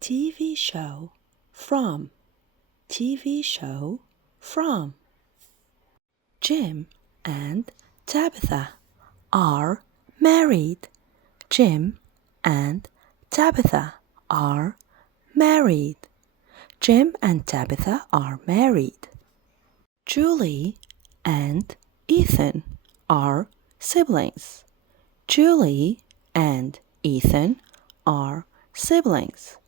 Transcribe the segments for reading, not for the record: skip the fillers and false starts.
TV show from. TV show from. Jim and Tabitha are married. Jim and Tabitha are married. Jim and Tabitha are married. Julie and Ethan are siblings. Julie and Ethan are siblings.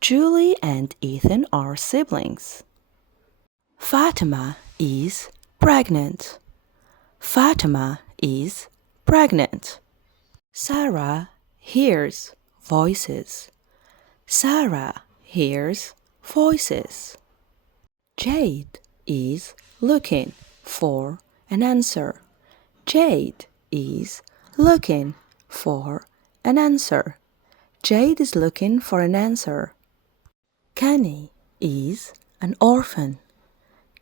Julie and Ethan are siblings. Fatima is pregnant. Fatima is pregnant. Sarah hears voices. Sarah hears voices. Jade is looking for an answer. Jade is looking for an answer. Jade is looking for an answer. Kenny is an orphan.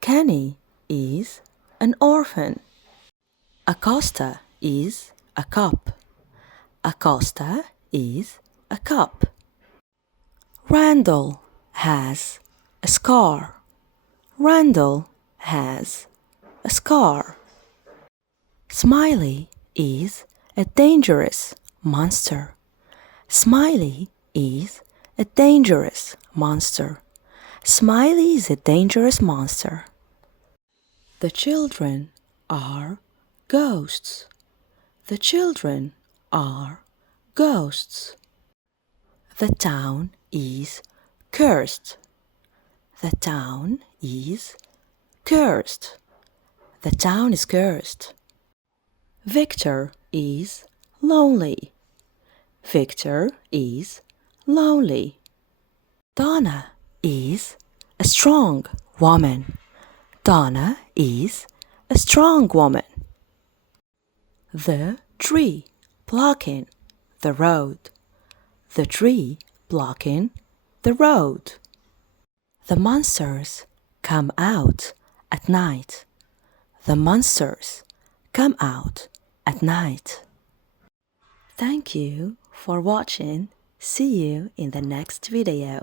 Kenny is an orphan. Acosta is a cup. Acosta is a cup. Randall has a scar. Randall has a scar. Smiley is a dangerous monster. Smiley is a dangerous monster. Smiley is a dangerous monster. The children are ghosts. The children are ghosts. The town is cursed. The town is cursed. The town is cursed. Victor is lonely. Victor is lonely. Donna is a strong woman. Donna is a strong woman. The tree blocking the road. The tree blocking the road. The monsters come out at night. The monsters come out at night. Thank you for watching. See you in the next video.